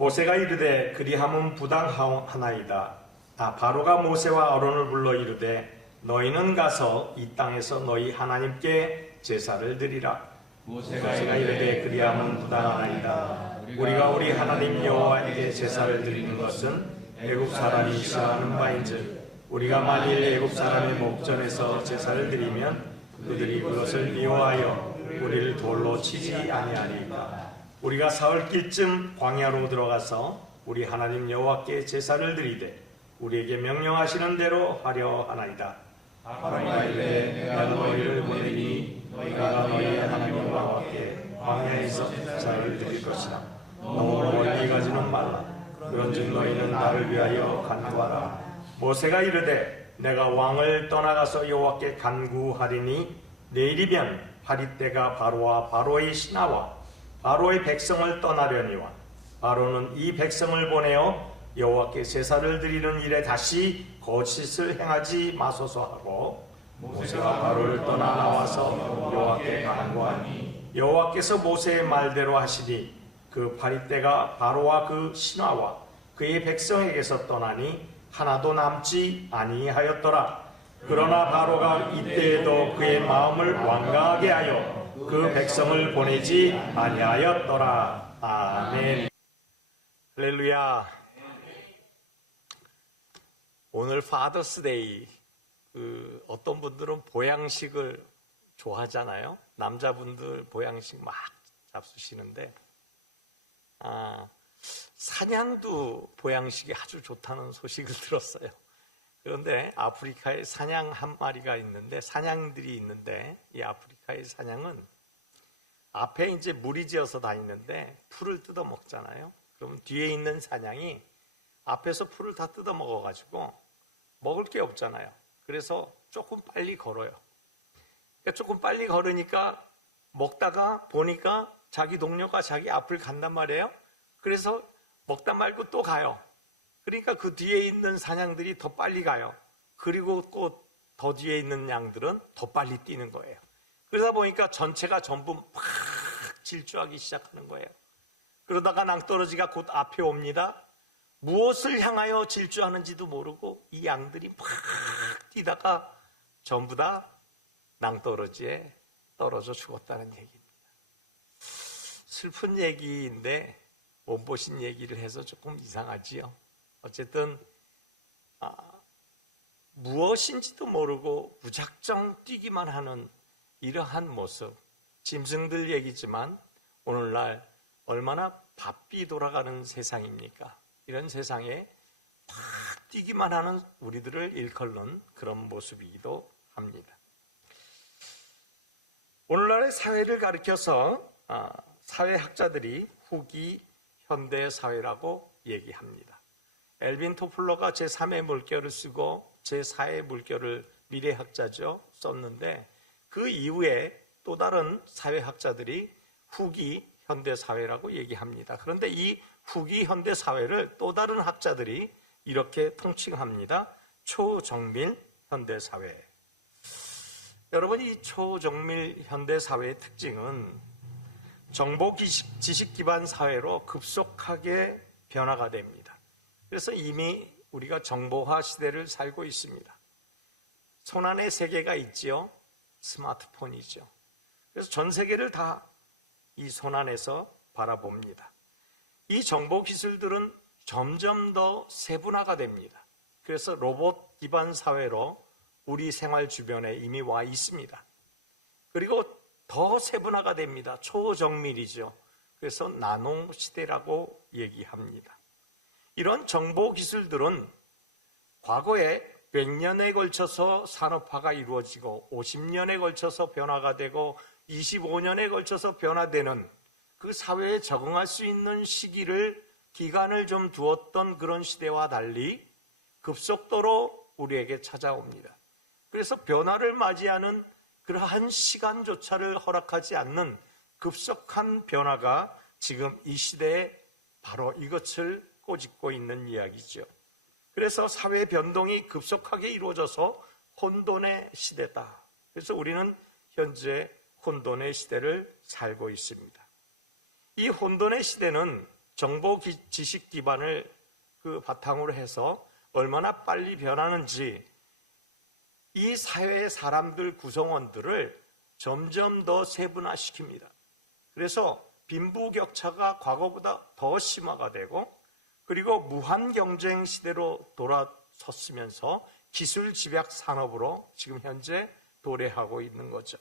모세가 이르되 그리함은 부당하나이다. 바로가 모세와 아론을 불러 이르되 너희는 가서 이 땅에서 너희 하나님께 제사를 드리라. 모세가 이르되 그리함은 부당하나이다. 우리가 우리 하나님 여호와에게 제사를 드리는 것은 애굽 사람이 싫어하는 바인즉 우리가 만일 애굽 사람의 목전에서 제사를 드리면 그들이 그것을 미워하여 우리를 돌로 치지 아니하리까. 우리가 사흘길쯤 광야로 들어가서 우리 하나님 여호와께 제사를 드리되 우리에게 명령하시는 대로 하려 하나이다. 바로가 이르되 내가 너희를 보내니 너희가 너희 하나님 여호와께 광야에서 제사를 드릴 것이라. 너무 멀리 가지는 말라. 그런즉 너희는 나를 위하여 간구하라. 모세가 이르되 내가 왕을 떠나가서 여호와께 간구하리니 내일이면 파리떼가 바로와 바로의 신하와 바로의 백성을 떠나려니와 바로는 이 백성을 보내어 여호와께 제사를 드리는 일에 다시 거짓을 행하지 마소서 하고 모세가 바로를 떠나 나와서 여호와께 간구하니 여호와께서 모세의 말대로 하시니 그 파리떼가 바로와 그 신하와 그의 백성에게서 떠나니 하나도 남지 아니하였더라. 그러나 바로가 이때에도 그의 마음을 완강하게 하여 그 백성을 보내지 아니하였더라. 아멘. 할렐루야. 오늘 파더스데이. 어떤 분들은 보양식을 좋아하잖아요. 남자분들 보양식 막 잡수시는데 사냥도 보양식이 아주 좋다는 소식을 들었어요. 그런데 아프리카에 사냥 한 마리가 있는데, 사냥들이 있는데, 이 아프리카의 사냥은 앞에 이제 무리지어서 다니는데 풀을 뜯어 먹잖아요. 그러면 뒤에 있는 사냥이 앞에서 풀을 다 뜯어 먹어가지고 먹을 게 없잖아요. 그래서 조금 빨리 걸어요. 그러니까 조금 빨리 걸으니까 먹다가 보니까 자기 동료가 자기 앞을 간단 말이에요. 그래서 먹다 말고 또 가요. 그러니까 그 뒤에 있는 사냥들이 더 빨리 가요. 그리고 또 더 뒤에 있는 양들은 더 빨리 뛰는 거예요. 그러다 보니까 전체가 전부 막 질주하기 시작하는 거예요. 그러다가 낭떠러지가 곧 앞에 옵니다. 무엇을 향하여 질주하는지도 모르고 이 양들이 막 뛰다가 전부 다 낭떠러지에 떨어져 죽었다는 얘기입니다. 슬픈 얘기인데 몸보신 얘기를 해서 조금 이상하지요. 어쨌든 무엇인지도 모르고 무작정 뛰기만 하는 이러한 모습, 짐승들 얘기지만 오늘날 얼마나 바삐 돌아가는 세상입니까? 이런 세상에 막 뛰기만 하는 우리들을 일컬는 그런 모습이기도 합니다. 오늘날의 사회를 가리켜서 사회학자들이 후기 현대사회라고 얘기합니다. 엘빈 토플러가 제3의 물결을 쓰고 제4의 물결을 미래학자죠 썼는데 그 이후에 또 다른 사회학자들이 후기 현대사회라고 얘기합니다. 그런데 이 후기 현대사회를 또 다른 학자들이 이렇게 통칭합니다. 초정밀 현대사회. 여러분, 이 초정밀 현대사회의 특징은 정보 지식 기반 사회로 급속하게 변화가 됩니다. 그래서 이미 우리가 정보화 시대를 살고 있습니다. 손안에 세계가 있지요. 스마트폰이죠. 그래서 전 세계를 다 이 손안에서 바라봅니다. 이 정보 기술들은 점점 더 세분화가 됩니다. 그래서 로봇 기반 사회로 우리 생활 주변에 이미 와 있습니다. 그리고 더 세분화가 됩니다. 초정밀이죠. 그래서 나노 시대라고 얘기합니다. 이런 정보 기술들은 과거에 100년에 걸쳐서 산업화가 이루어지고 50년에 걸쳐서 변화가 되고 25년에 걸쳐서 변화되는 그 사회에 적응할 수 있는 기간을 좀 두었던 그런 시대와 달리 급속도로 우리에게 찾아옵니다. 그래서 변화를 맞이하는 그러한 시간조차를 허락하지 않는 급속한 변화가 지금 이 시대에 바로 이것을 꼬집고 있는 이야기죠. 그래서 사회 변동이 급속하게 이루어져서 혼돈의 시대다. 그래서 우리는 현재 혼돈의 시대를 살고 있습니다. 이 혼돈의 시대는 정보 지식 기반을 그 바탕으로 해서 얼마나 빨리 변하는지 이 사회의 사람들 구성원들을 점점 더 세분화시킵니다. 그래서 빈부격차가 과거보다 더 심화가 되고 그리고 무한 경쟁 시대로 돌아섰으면서 기술 집약 산업으로 지금 현재 도래하고 있는 거죠.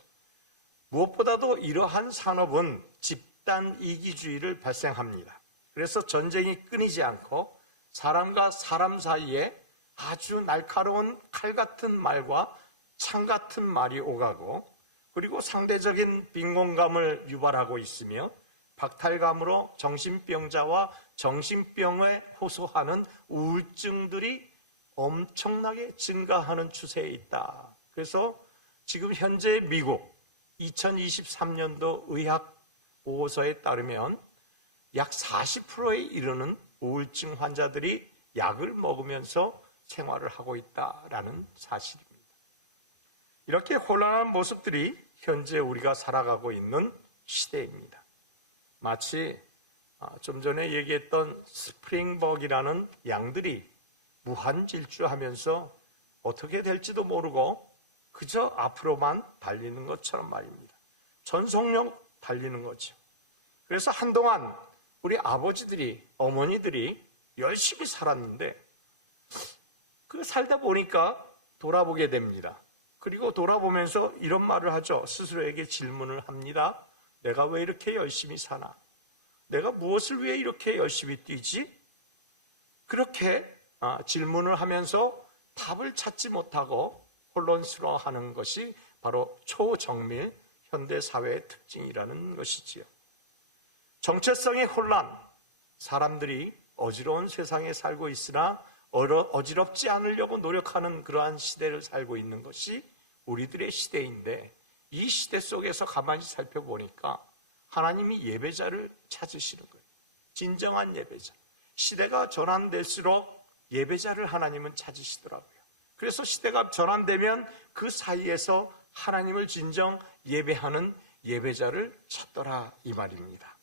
무엇보다도 이러한 산업은 집단 이기주의를 발생합니다. 그래서 전쟁이 끊이지 않고 사람과 사람 사이에 아주 날카로운 칼 같은 말과 창 같은 말이 오가고 그리고 상대적인 빈곤감을 유발하고 있으며 박탈감으로 정신병자와 정신병에 호소하는 우울증들이 엄청나게 증가하는 추세에 있다. 그래서 지금 현재 미국 2023년도 의학 보고서에 따르면 약 40%에 이르는 우울증 환자들이 약을 먹으면서 생활을 하고 있다라는 사실입니다. 이렇게 혼란한 모습들이 현재 우리가 살아가고 있는 시대입니다. 마치 좀 전에 얘기했던 스프링벅이라는 양들이 무한질주하면서 어떻게 될지도 모르고 그저 앞으로만 달리는 것처럼 말입니다. 전속력 달리는 거죠. 그래서 한동안 우리 아버지들이, 어머니들이 열심히 살았는데 그 살다 보니까 돌아보게 됩니다. 그리고 돌아보면서 이런 말을 하죠. 스스로에게 질문을 합니다. 내가 왜 이렇게 열심히 사나? 내가 무엇을 위해 이렇게 열심히 뛰지? 그렇게 질문을 하면서 답을 찾지 못하고 혼란스러워하는 것이 바로 초정밀 현대사회의 특징이라는 것이지요. 정체성의 혼란, 사람들이 어지러운 세상에 살고 있으나 어지럽지 않으려고 노력하는 그러한 시대를 살고 있는 것이 우리들의 시대인데 이 시대 속에서 가만히 살펴보니까 하나님이 예배자를 찾으시는 거예요. 진정한 예배자. 시대가 전환될수록 예배자를 하나님은 찾으시더라고요. 그래서 시대가 전환되면 그 사이에서 하나님을 진정 예배하는 예배자를 찾더라 이 말입니다.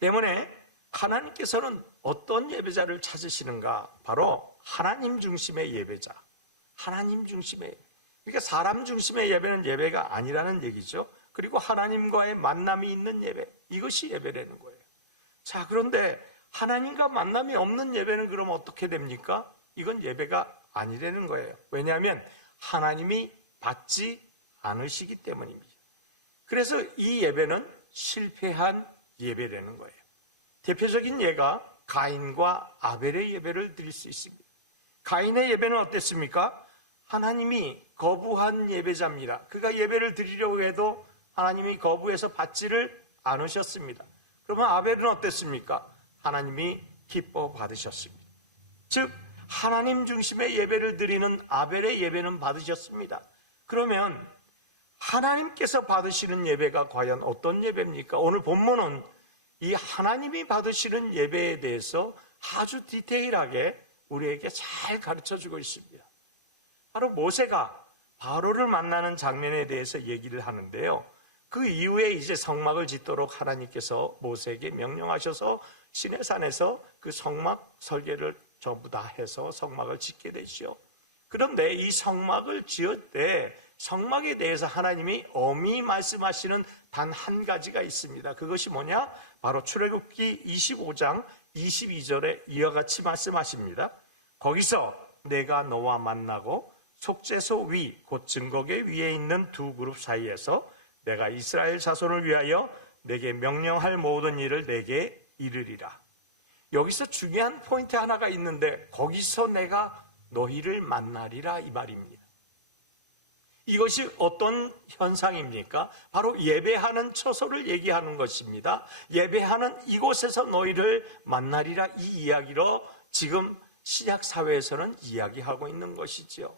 때문에 하나님께서는 어떤 예배자를 찾으시는가? 바로 하나님 중심의 예배자. 하나님 중심의, 그러니까 사람 중심의 예배는 예배가 아니라는 얘기죠. 그리고 하나님과의 만남이 있는 예배, 이것이 예배라는 거예요. 자, 그런데 하나님과 만남이 없는 예배는 그럼 어떻게 됩니까? 이건 예배가 아니라는 거예요. 왜냐하면 하나님이 받지 않으시기 때문입니다. 그래서 이 예배는 실패한 예배라는 거예요. 대표적인 예가 가인과 아벨의 예배를 드릴 수 있습니다. 가인의 예배는 어땠습니까? 하나님이 거부한 예배자입니다. 그가 예배를 드리려고 해도 하나님이 거부해서 받지를 않으셨습니다. 그러면 아벨은 어땠습니까? 하나님이 기뻐 받으셨습니다. 즉 하나님 중심의 예배를 드리는 아벨의 예배는 받으셨습니다. 그러면 하나님께서 받으시는 예배가 과연 어떤 예배입니까? 오늘 본문은 이 하나님이 받으시는 예배에 대해서 아주 디테일하게 우리에게 잘 가르쳐주고 있습니다. 바로 모세가 바로를 만나는 장면에 대해서 얘기를 하는데요. 그 이후에 이제 성막을 짓도록 하나님께서 모세에게 명령하셔서 시내산에서 그 성막 설계를 전부 다 해서 성막을 짓게 되죠. 그런데 이 성막을 지을 때 성막에 대해서 하나님이 엄히 말씀하시는 단 한 가지가 있습니다. 그것이 뭐냐? 바로 출애굽기 25장 22절에 이와 같이 말씀하십니다. 거기서 내가 너와 만나고 속죄소 위, 곧 증거계 위에 있는 두 그룹 사이에서 내가 이스라엘 자손을 위하여 내게 명령할 모든 일을 내게 이르리라. 여기서 중요한 포인트 하나가 있는데 거기서 내가 너희를 만나리라 이 말입니다. 이것이 어떤 현상입니까? 바로 예배하는 처소를 얘기하는 것입니다. 예배하는 이곳에서 너희를 만나리라 이 이야기로 지금 신약사회에서는 이야기하고 있는 것이죠.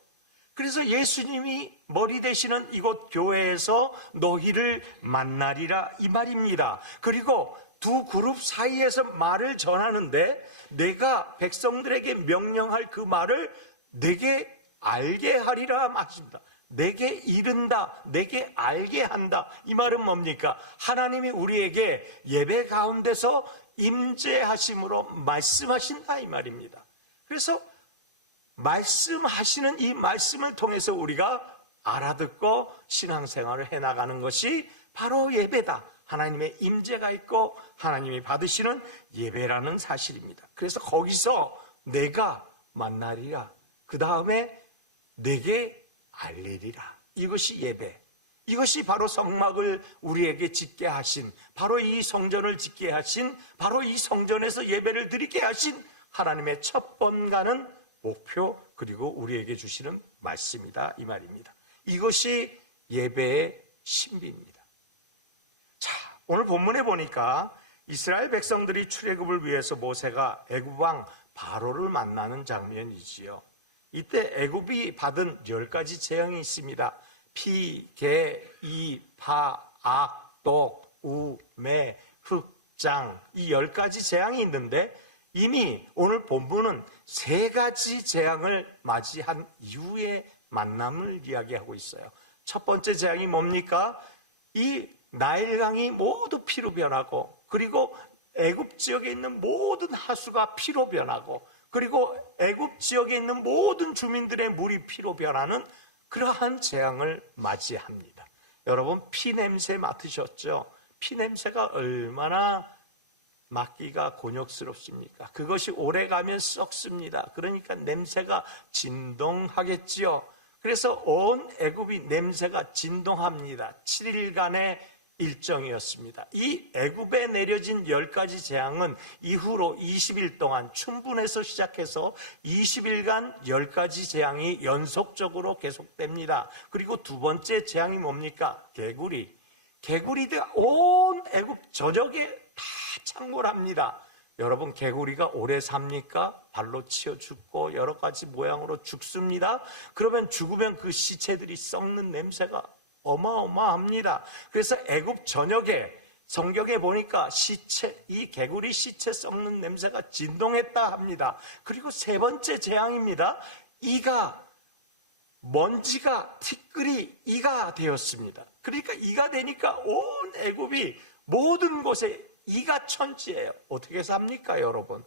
그래서 예수님이 머리 되시는 이곳 교회에서 너희를 만나리라 이 말입니다. 그리고 두 그룹 사이에서 말을 전하는데 내가 백성들에게 명령할 그 말을 내게 알게 하리라 말입니다. 내게 이른다, 내게 알게 한다. 이 말은 뭡니까? 하나님이 우리에게 예배 가운데서 임재하심으로 말씀하신다 이 말입니다. 그래서 말씀하시는 이 말씀을 통해서 우리가 알아듣고 신앙생활을 해나가는 것이 바로 예배다. 하나님의 임재가 있고 하나님이 받으시는 예배라는 사실입니다. 그래서 거기서 내가 만나리라, 그 다음에 내게 알리리라. 이것이 예배. 이것이 바로 성막을 우리에게 짓게 하신, 바로 이 성전을 짓게 하신, 바로 이 성전에서 예배를 드리게 하신 하나님의 첫 번가는 목표, 그리고 우리에게 주시는 말씀이다 이 말입니다. 이것이 예배의 신비입니다. 자, 오늘 본문에 보니까 이스라엘 백성들이 출애굽을 위해서 모세가 애굽 왕 바로를 만나는 장면이지요. 이때 애굽이 받은 10가지 재앙이 있습니다. 피, 개, 이, 파, 악, 독, 우, 매, 흑, 장, 이 10가지 재앙이 있는데 이미 오늘 본문은 3가지 재앙을 맞이한 이후의 만남을 이야기하고 있어요. 첫 번째 재앙이 뭡니까? 이 나일강이 모두 피로 변하고, 그리고 애굽 지역에 있는 모든 하수가 피로 변하고, 그리고 애굽 지역에 있는 모든 주민들의 물이 피로 변하는 그러한 재앙을 맞이합니다. 여러분, 피 냄새 맡으셨죠? 피 냄새가 얼마나 맡기가 곤욕스럽습니까? 그것이 오래가면 썩습니다. 그러니까 냄새가 진동하겠지요. 그래서 온 애굽이 냄새가 진동합니다. 7일간의 일정이었습니다. 이 애굽에 내려진 10가지 재앙은 이후로 20일 동안 춘분에서 시작해서 20일간 10가지 재앙이 연속적으로 계속됩니다. 그리고 두 번째 재앙이 뭡니까? 개구리. 개구리가 온 애굽 전역에 다 창궐합니다. 여러분, 개구리가 오래 삽니까? 발로 치여 죽고 여러 가지 모양으로 죽습니다. 그러면 죽으면 그 시체들이 썩는 냄새가 어마어마합니다. 그래서 애굽 전역에 성경에 보니까 이 개구리 시체 썩는 냄새가 진동했다 합니다. 그리고 세 번째 재앙입니다. 먼지가 티끌이 이가 되었습니다. 그러니까 이가 되니까 온 애굽이 모든 곳에 이가 천지예요. 어떻게 삽니까, 여러분?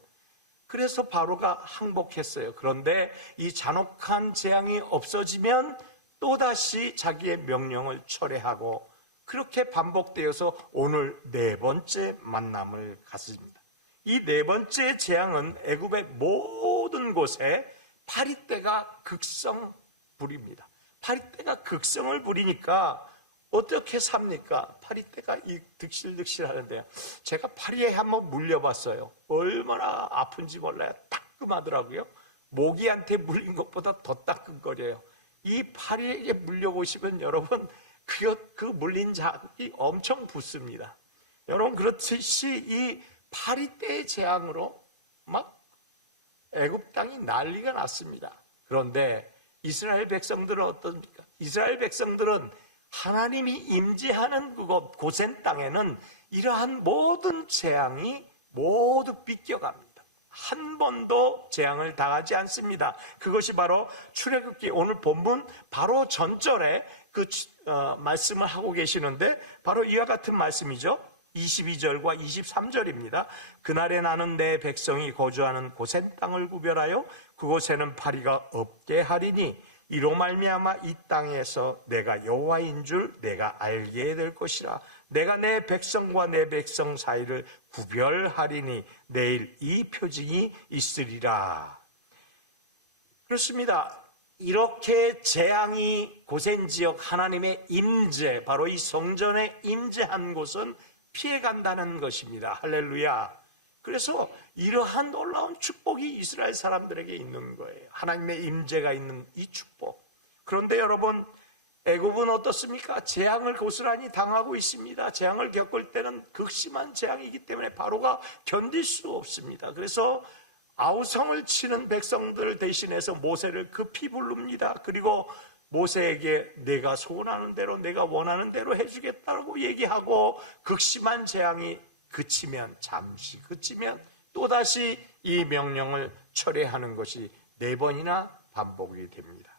그래서 바로가 항복했어요. 그런데 이 잔혹한 재앙이 없어지면 또다시 자기의 명령을 철회하고, 그렇게 반복되어서 오늘 4번째 만남을 갖습니다. 이 4번째 재앙은 애굽의 모든 곳에 파리떼가 극성 부립니다. 파리떼가 극성을 부리니까 어떻게 삽니까? 파리떼가 득실득실 하는데요. 제가 파리에 한번 물려봤어요. 얼마나 아픈지 몰라요. 따끔하더라고요. 모기한테 물린 것보다 더 따끔거려요. 이 파리에게 물려보시면 여러분, 그 물린 자국이 엄청 붓습니다. 여러분, 그렇듯이 이 파리떼의 재앙으로 막 애굽 땅이 난리가 났습니다. 그런데 이스라엘 백성들은 어떻습니까? 이스라엘 백성들은 하나님이 임재하는 그곳 고센 땅에는 이러한 모든 재앙이 모두 비껴갑니다. 한 번도 재앙을 당하지 않습니다. 그것이 바로 출애굽기 오늘 본문 바로 전절에 말씀을 하고 계시는데 바로 이와 같은 말씀이죠. 22절과 23절입니다. 그날에 나는 내 백성이 거주하는 고센 땅을 구별하여 그곳에는 파리가 없게 하리니 이로 말미암아 이 땅에서 내가 여호와인 줄 내가 알게 될 것이라. 내가 내 백성과 내 백성 사이를 구별하리니 내일 이 표징이 있으리라. 그렇습니다. 이렇게 재앙이 고센 지역 하나님의 임재, 바로 이 성전에 임재한 곳은 피해간다는 것입니다. 할렐루야. 그래서 이러한 놀라운 축복이 이스라엘 사람들에게 있는 거예요. 하나님의 임재가 있는 이 축복. 그런데 여러분, 애굽은 어떻습니까? 재앙을 고스란히 당하고 있습니다. 재앙을 겪을 때는 극심한 재앙이기 때문에 바로가 견딜 수 없습니다. 그래서 아우성을 치는 백성들 대신해서 모세를 급히 부릅니다. 그리고 모세에게 내가 소원하는 대로, 내가 원하는 대로 해주겠다고 얘기하고, 극심한 재앙이 잠시 그치면 또다시 이 명령을 철회하는 것이 4번이나 반복이 됩니다.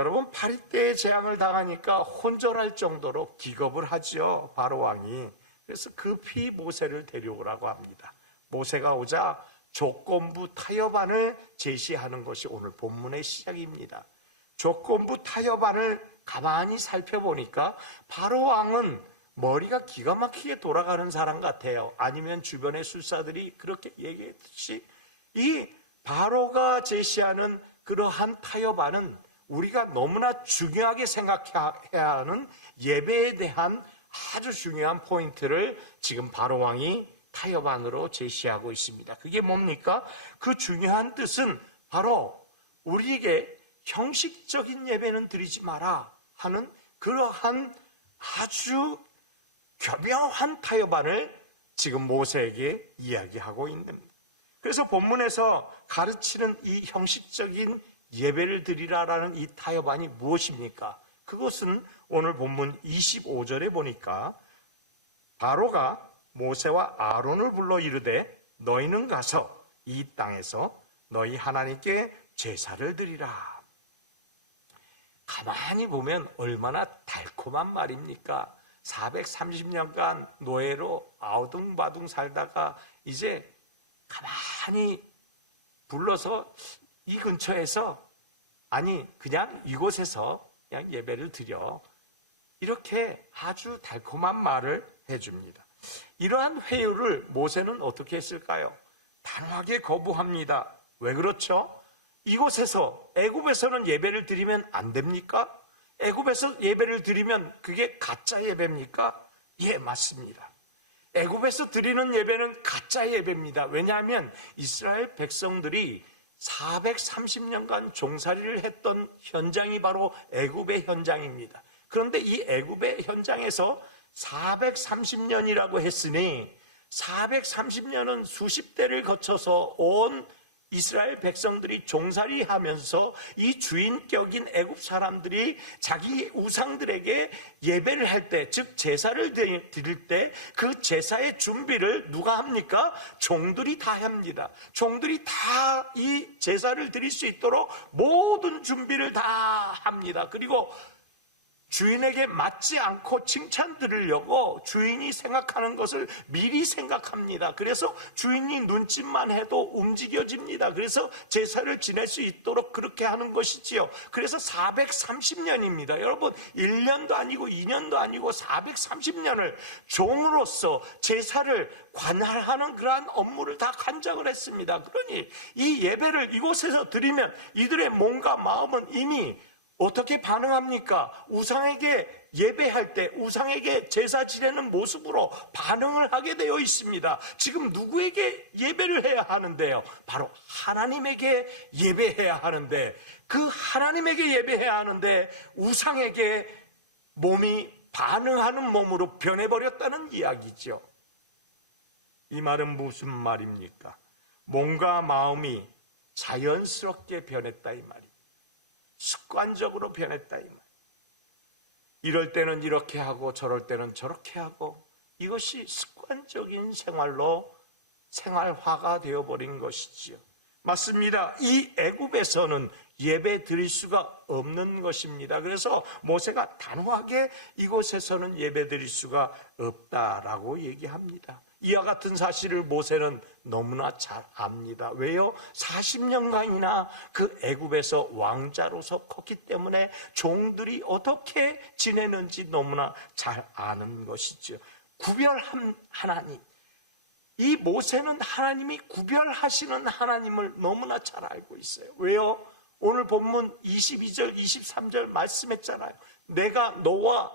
여러분, 파리떼의 재앙을 당하니까 혼절할 정도로 기겁을 하죠, 바로왕이. 그래서 급히 모세를 데려오라고 합니다. 모세가 오자 조건부 타협안을 제시하는 것이 오늘 본문의 시작입니다. 조건부 타협안을 가만히 살펴보니까 바로왕은 머리가 기가 막히게 돌아가는 사람 같아요. 아니면 주변의 술사들이 그렇게 얘기했듯이 이 바로가 제시하는 그러한 타협안은 우리가 너무나 중요하게 생각해야 하는 예배에 대한 아주 중요한 포인트를 지금 바로왕이 타협안으로 제시하고 있습니다. 그게 뭡니까? 그 중요한 뜻은 바로 우리에게 형식적인 예배는 드리지 마라 하는 그러한 아주 교묘한 타협안을 지금 모세에게 이야기하고 있는 겁니다. 그래서 본문에서 가르치는 이 형식적인 예배를 드리라라는 이 타협안이 무엇입니까? 그것은 오늘 본문 25절에 보니까 바로가 모세와 아론을 불러 이르되 너희는 가서 이 땅에서 너희 하나님께 제사를 드리라. 가만히 보면 얼마나 달콤한 말입니까? 430년간 노예로 아우둥바둥 살다가 이제 가만히 불러서 이 근처에서, 아니 그냥 이곳에서 그냥 예배를 드려, 이렇게 아주 달콤한 말을 해줍니다. 이러한 회유를 모세는 어떻게 했을까요? 단호하게 거부합니다. 왜 그렇죠? 이곳에서, 애굽에서는 예배를 드리면 안 됩니까? 애굽에서 예배를 드리면 그게 가짜 예배입니까? 예, 맞습니다. 애굽에서 드리는 예배는 가짜 예배입니다. 왜냐하면 이스라엘 백성들이 430년간 종살이를 했던 현장이 바로 애굽의 현장입니다. 그런데 이 애굽의 현장에서 430년이라고 했으니 430년은 수십 대를 거쳐서 온 이스라엘 백성들이 종살이하면서 이 주인격인 애굽 사람들이 자기 우상들에게 예배를 할 때, 즉 제사를 드릴 때 그 제사의 준비를 누가 합니까? 종들이 다 합니다. 종들이 다 이 제사를 드릴 수 있도록 모든 준비를 다 합니다. 그리고 주인에게 맞지 않고 칭찬 들으려고 주인이 생각하는 것을 미리 생각합니다. 그래서 주인이 눈짓만 해도 움직여집니다. 그래서 제사를 지낼 수 있도록 그렇게 하는 것이지요. 그래서 430년입니다. 여러분, 1년도 아니고 2년도 아니고 430년을 종으로서 제사를 관할하는 그러한 업무를 다 간장을 했습니다. 그러니 이 예배를 이곳에서 드리면 이들의 몸과 마음은 이미 어떻게 반응합니까? 우상에게 예배할 때 우상에게 제사 지내는 모습으로 반응을 하게 되어 있습니다. 지금 누구에게 예배를 해야 하는데요? 바로 하나님에게 예배해야 하는데, 그 하나님에게 예배해야 하는데 우상에게 몸이 반응하는 몸으로 변해버렸다는 이야기죠. 이 말은 무슨 말입니까? 몸과 마음이 자연스럽게 변했다 이 말입니다. 습관적으로 변했다 이 말. 이럴 때는 이렇게 하고 저럴 때는 저렇게 하고, 이것이 습관적인 생활로 생활화가 되어버린 것이지요. 맞습니다. 이 애굽에서는 예배 드릴 수가 없는 것입니다. 그래서 모세가 단호하게 이곳에서는 예배 드릴 수가 없다라고 얘기합니다. 이와 같은 사실을 모세는 너무나 잘 압니다. 왜요? 40년간이나 그 애굽에서 왕자로서 컸기 때문에 종들이 어떻게 지내는지 너무나 잘 아는 것이죠. 구별한 하나님, 이 모세는 하나님이 구별하시는 하나님을 너무나 잘 알고 있어요. 왜요? 오늘 본문 22절, 23절 말씀했잖아요. 내가 너와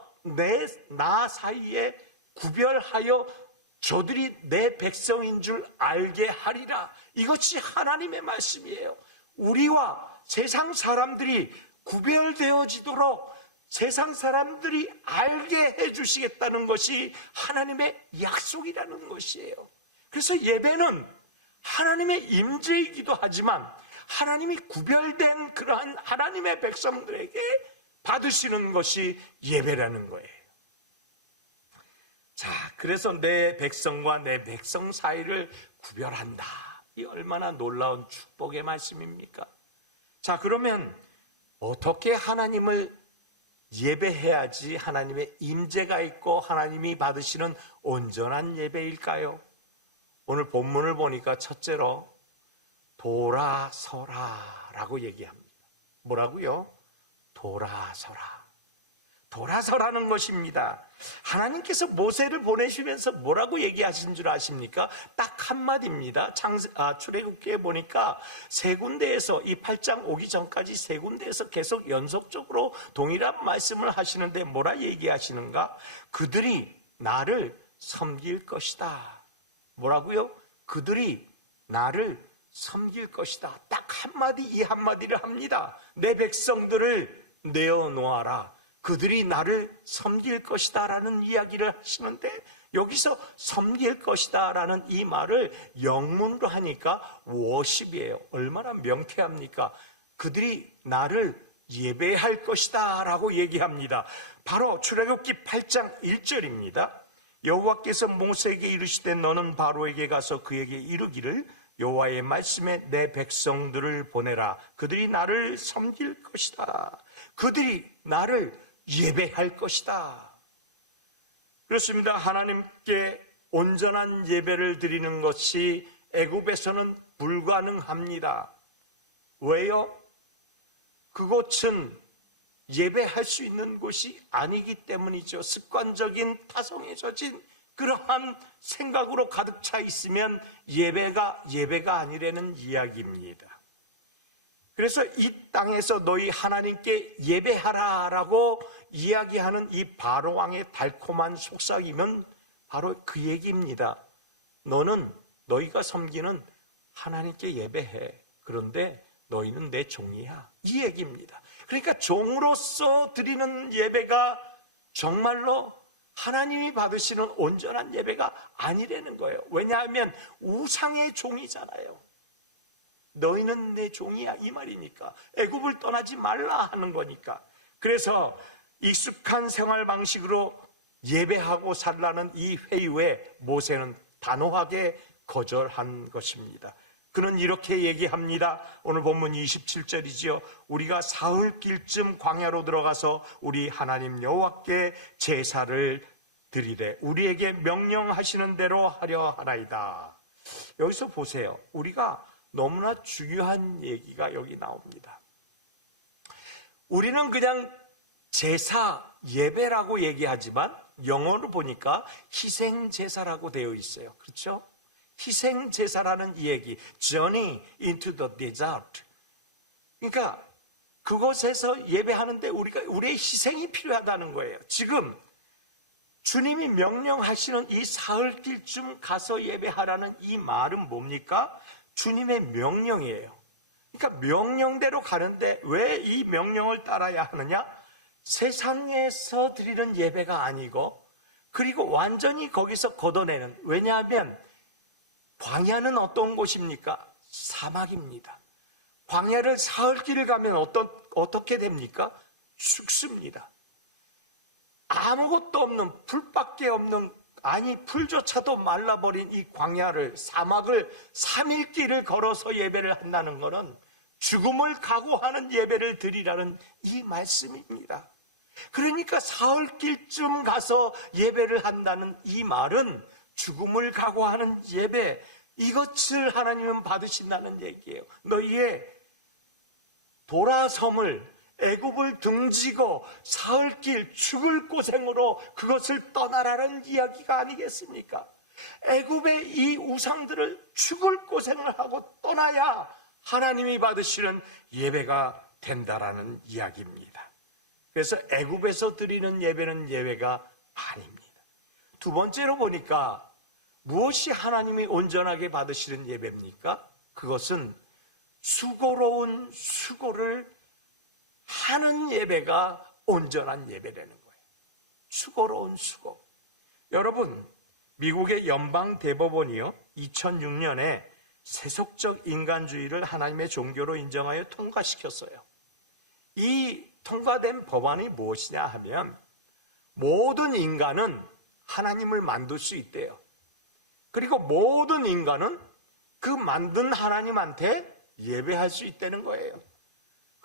나 사이에 구별하여 저들이 내 백성인 줄 알게 하리라. 이것이 하나님의 말씀이에요. 우리와 세상 사람들이 구별되어지도록 세상 사람들이 알게 해주시겠다는 것이 하나님의 약속이라는 것이에요. 그래서 예배는 하나님의 임재이기도 하지만 하나님이 구별된 그러한 하나님의 백성들에게 받으시는 것이 예배라는 거예요. 자, 그래서 내 백성과 내 백성 사이를 구별한다. 이 얼마나 놀라운 축복의 말씀입니까? 자, 그러면 어떻게 하나님을 예배해야지 하나님의 임재가 있고 하나님이 받으시는 온전한 예배일까요? 오늘 본문을 보니까 첫째로 돌아서라 라고 얘기합니다. 뭐라고요? 돌아서라. 돌아서라는 것입니다. 하나님께서 모세를 보내시면서 뭐라고 얘기하신 줄 아십니까? 딱 한마디입니다. 출애굽기에 보니까 세 군데에서, 이 8장 오기 전까지 세 군데에서 계속 연속적으로 동일한 말씀을 하시는데 뭐라 얘기하시는가? 그들이 나를 섬길 것이다. 뭐라고요? 그들이 나를 섬길 것이다. 딱 한마디, 이 한마디를 합니다. 내 백성들을 내어놓아라. 그들이 나를 섬길 것이다 라는 이야기를 하시는데, 여기서 섬길 것이다 라는 이 말을 영문으로 하니까 워십이에요. 얼마나 명쾌합니까? 그들이 나를 예배할 것이다 라고 얘기합니다. 바로 출애굽기 8장 1절입니다. 여호와께서 모세에게 이르시되 너는 바로에게 가서 그에게 이르기를 여호와의 말씀에 내 백성들을 보내라. 그들이 나를 섬길 것이다. 그들이 나를 예배할 것이다. 그렇습니다. 하나님께 온전한 예배를 드리는 것이 애굽에서는 불가능합니다. 왜요? 그곳은 예배할 수 있는 곳이 아니기 때문이죠. 습관적인 타성에 젖은 그러한 생각으로 가득 차 있으면 예배가 아니라는 이야기입니다. 그래서 이 땅에서 너희 하나님께 예배하라 라고 이야기하는 이 바로왕의 달콤한 속삭임은 바로 그 얘기입니다. 너희가 섬기는 하나님께 예배해. 그런데 너희는 내 종이야. 이 얘기입니다. 그러니까 종으로서 드리는 예배가 정말로 하나님이 받으시는 온전한 예배가 아니라는 거예요. 왜냐하면 우상의 종이잖아요. 너희는 내 종이야 이 말이니까. 애굽을 떠나지 말라 하는 거니까. 그래서 익숙한 생활 방식으로 예배하고 살라는 이 회유에 모세는 단호하게 거절한 것입니다. 그는 이렇게 얘기합니다. 오늘 본문 27절이지요. 우리가 사흘길쯤 광야로 들어가서 우리 하나님 여호와께 제사를 드리되 우리에게 명령하시는 대로 하려 하나이다. 여기서 보세요. 우리가 너무나 중요한 얘기가 여기 나옵니다. 우리는 그냥 제사, 예배라고 얘기하지만 영어로 보니까 희생제사라고 되어 있어요. 그렇죠? 희생제사라는 이 얘기, Journey into the desert. 그러니까 그곳에서 예배하는데 우리의 희생이 필요하다는 거예요. 지금 주님이 명령하시는 이 사흘길쯤 가서 예배하라는 이 말은 뭡니까? 주님의 명령이에요. 그러니까 명령대로 가는데 왜 이 명령을 따라야 하느냐? 세상에서 드리는 예배가 아니고, 그리고 완전히 거기서 걷어내는, 왜냐하면 광야는 어떤 곳입니까? 사막입니다. 광야를 사흘길을 가면 어떻게 됩니까? 죽습니다. 아무것도 없는, 풀밖에 없는, 풀조차도 말라버린 이 광야를, 사막을 3일길을 걸어서 예배를 한다는 것은 죽음을 각오하는 예배를 드리라는 이 말씀입니다. 그러니까 사흘길쯤 가서 예배를 한다는 이 말은 죽음을 각오하는 예배, 이것을 하나님은 받으신다는 얘기예요. 너희의 돌아섬을, 애굽을 등지고 사흘길 죽을 고생으로 그것을 떠나라는 이야기가 아니겠습니까? 애굽의 이 우상들을 죽을 고생을 하고 떠나야 하나님이 받으시는 예배가 된다라는 이야기입니다. 그래서 애굽에서 드리는 예배는 예배가 아닙니다. 두 번째로 보니까 무엇이 하나님이 온전하게 받으시는 예배입니까? 그것은 수고로운 수고를 하는 예배가 온전한 예배라는 거예요. 수고로운 수고. 여러분, 미국의 연방대법원이요 2006년에 세속적 인간주의를 하나님의 종교로 인정하여 통과시켰어요. 이 통과된 법안이 무엇이냐 하면 모든 인간은 하나님을 만들 수 있대요. 그리고 모든 인간은 그 만든 하나님한테 예배할 수 있다는 거예요.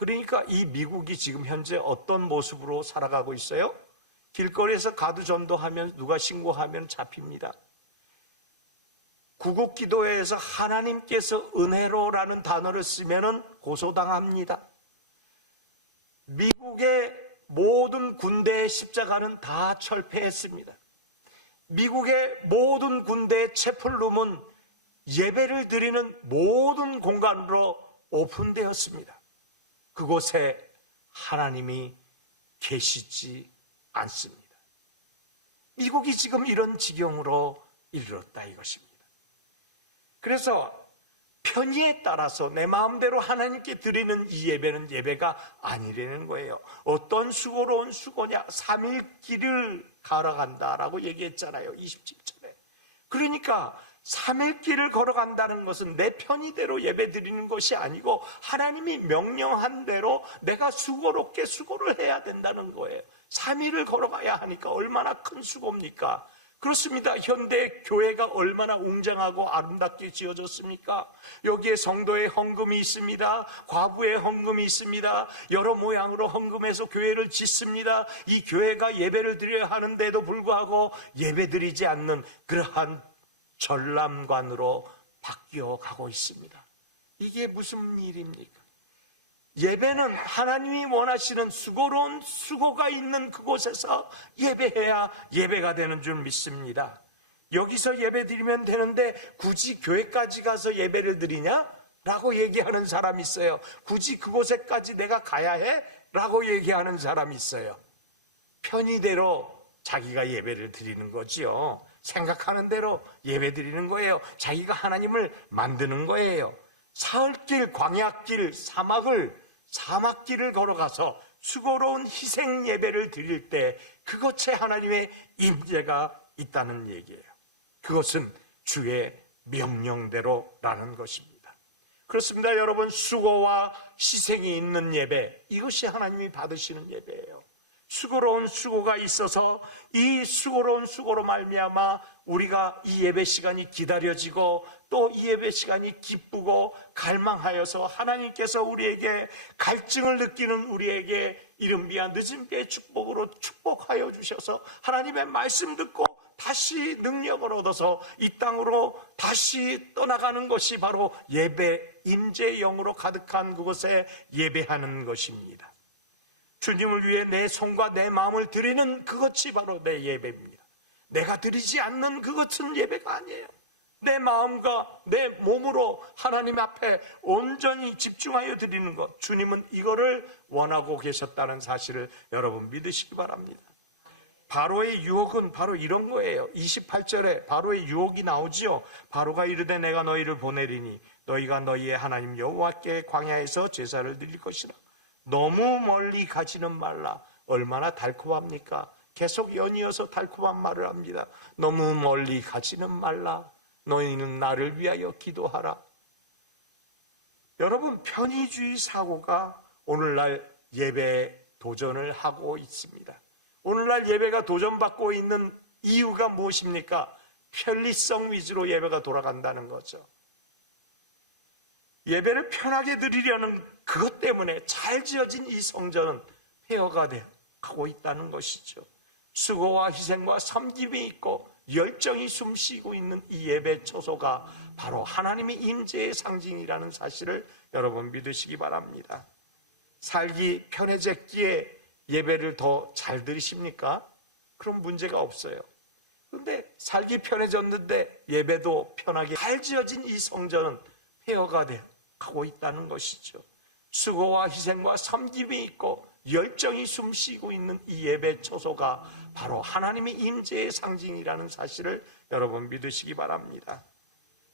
그러니까 이 미국이 지금 현재 어떤 모습으로 살아가고 있어요? 길거리에서 가두전도하면 누가 신고하면 잡힙니다. 구국기도회에서 하나님께서 은혜로라는 단어를 쓰면 고소당합니다. 미국의 모든 군대의 십자가는 다 철폐했습니다. 미국의 모든 군대의 채플룸은 예배를 드리는 모든 공간으로 오픈되었습니다. 그곳에 하나님이 계시지 않습니다. 미국이 지금 이런 지경으로 이르렀다 이것입니다. 그래서 편의에 따라서 내 마음대로 하나님께 드리는 이 예배는 예배가 아니라는 거예요. 어떤 수고로운 수고냐? 3일 길을 걸어간다라고 얘기했잖아요. 27절에. 그러니까 3일 길을 걸어간다는 것은 내 편의대로 예배 드리는 것이 아니고 하나님이 명령한 대로 내가 수고롭게 수고를 해야 된다는 거예요. 3일을 걸어가야 하니까 얼마나 큰 수고입니까? 그렇습니다. 현대 교회가 얼마나 웅장하고 아름답게 지어졌습니까? 여기에 성도의 헌금이 있습니다. 과부의 헌금이 있습니다. 여러 모양으로 헌금해서 교회를 짓습니다. 이 교회가 예배를 드려야 하는데도 불구하고 예배드리지 않는 그러한 전람관으로 바뀌어 가고 있습니다. 이게 무슨 일입니까? 예배는 하나님이 원하시는 수고로운 수고가 있는 그곳에서 예배해야 예배가 되는 줄 믿습니다. 여기서 예배 드리면 되는데 굳이 교회까지 가서 예배를 드리냐? 라고 얘기하는 사람이 있어요. 굳이 그곳에까지 내가 가야 해? 라고 얘기하는 사람이 있어요. 편의대로 자기가 예배를 드리는 거지요. 생각하는 대로 예배 드리는 거예요. 자기가 하나님을 만드는 거예요. 사흘길, 광야길, 사막길을 걸어가서 수고로운 희생 예배를 드릴 때 그것에 하나님의 임재가 있다는 얘기예요. 그것은 주의 명령대로라는 것입니다. 그렇습니다. 여러분, 수고와 희생이 있는 예배, 이것이 하나님이 받으시는 예배예요. 수고로운 수고가 있어서 이 수고로운 수고로 말미암아 우리가 이 예배 시간이 기다려지고 또 이 예배 시간이 기쁘고 갈망하여서 하나님께서 우리에게 갈증을 느끼는 우리에게 이른비야 늦은 비의 축복으로 축복하여 주셔서 하나님의 말씀 듣고 다시 능력을 얻어서 이 땅으로 다시 떠나가는 것이 바로 예배, 임재의 영으로 가득한 그곳에 예배하는 것입니다. 주님을 위해 내 손과 내 마음을 드리는 그것이 바로 내 예배입니다. 내가 드리지 않는 그것은 예배가 아니에요. 내 마음과 내 몸으로 하나님 앞에 온전히 집중하여 드리는 것, 주님은 이거를 원하고 계셨다는 사실을 여러분 믿으시기 바랍니다. 바로의 유혹은 바로 이런 거예요. 28절에 바로의 유혹이 나오지요. 바로가 이르되 내가 너희를 보내리니 너희가 너희의 하나님 여호와께 광야에서 제사를 드릴 것이라. 너무 멀리 가지는 말라. 얼마나 달콤합니까? 계속 연이어서 달콤한 말을 합니다. 너무 멀리 가지는 말라. 너희는 나를 위하여 기도하라. 여러분, 편의주의 사고가 오늘날 예배에 도전을 하고 있습니다. 오늘날 예배가 도전받고 있는 이유가 무엇입니까? 편리성 위주로 예배가 돌아간다는 거죠. 예배를 편하게 드리려는 그것 때문에 잘 지어진 이 성전은 폐허가 되고 있다는 것이죠. 수고와 희생과 섬김이 있고 열정이 숨쉬고 있는 이 예배 처소가 바로 하나님의 임재의 상징이라는 사실을 여러분 믿으시기 바랍니다. 살기 편해졌기에 예배를 더 잘 드리십니까? 그럼 문제가 없어요. 그런데 살기 편해졌는데 예배도 편하게 잘 지어진 이 성전은 폐허가 되고 있다는 것이죠. 수고와 희생과 섬김이 있고 열정이 숨쉬고 있는 이 예배 처소가 바로 하나님의 임재의 상징이라는 사실을 여러분 믿으시기 바랍니다.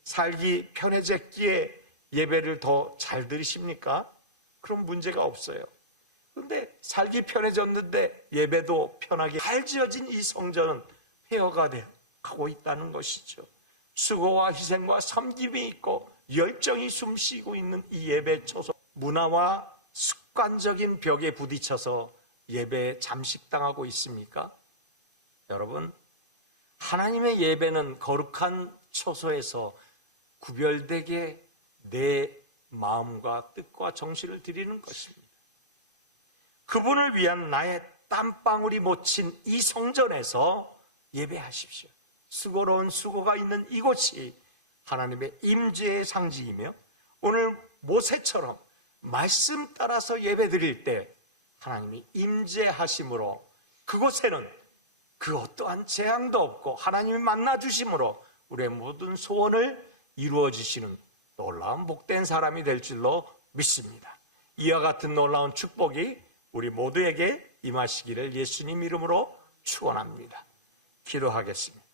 살기 편해졌기에 예배를 더 잘 드리십니까? 그럼 문제가 없어요. 그런데 살기 편해졌는데 예배도 편하게 잘 지어진 이 성전은 폐허가 되고 있다는 것이죠. 수고와 희생과 섬김이 있고 열정이 숨쉬고 있는 이 예배 처소, 문화와 습관적인 벽에 부딪혀서 예배에 잠식당하고 있습니까? 여러분, 하나님의 예배는 거룩한 처소에서 구별되게 내 마음과 뜻과 정신을 드리는 것입니다. 그분을 위한 나의 땀방울이 묻힌 이 성전에서 예배하십시오. 수고로운 수고가 있는 이곳이 하나님의 임재의 상징이며 오늘 모세처럼 말씀 따라서 예배드릴 때 하나님이 임재하심으로 그곳에는 그 어떠한 재앙도 없고 하나님이 만나주심으로 우리의 모든 소원을 이루어 주시는 놀라운 복된 사람이 될 줄로 믿습니다. 이와 같은 놀라운 축복이 우리 모두에게 임하시기를 예수님 이름으로 축원합니다. 기도하겠습니다.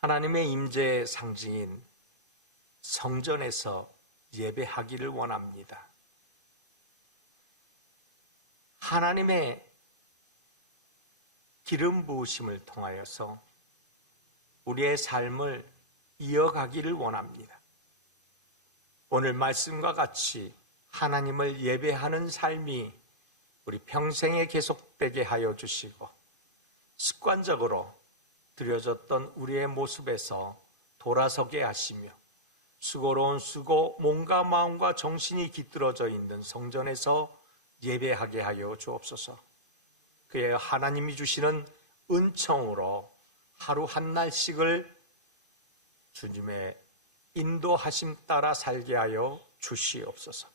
하나님의 임재의 상징인 성전에서 예배하기를 원합니다. 하나님의 기름 부으심을 통하여서 우리의 삶을 이어가기를 원합니다. 오늘 말씀과 같이 하나님을 예배하는 삶이 우리 평생에 계속되게 하여 주시고 습관적으로 드려졌던 우리의 모습에서 돌아서게 하시며 수고로운 수고, 몸과 마음과 정신이 깃들어져 있는 성전에서 예배하게 하여 주옵소서. 그의 하나님이 주시는 은총으로 하루 한 날씩을 주님의 인도하심 따라 살게 하여 주시옵소서.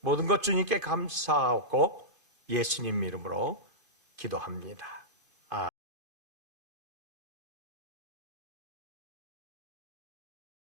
모든 것 주님께 감사하고 예수님 이름으로 기도합니다.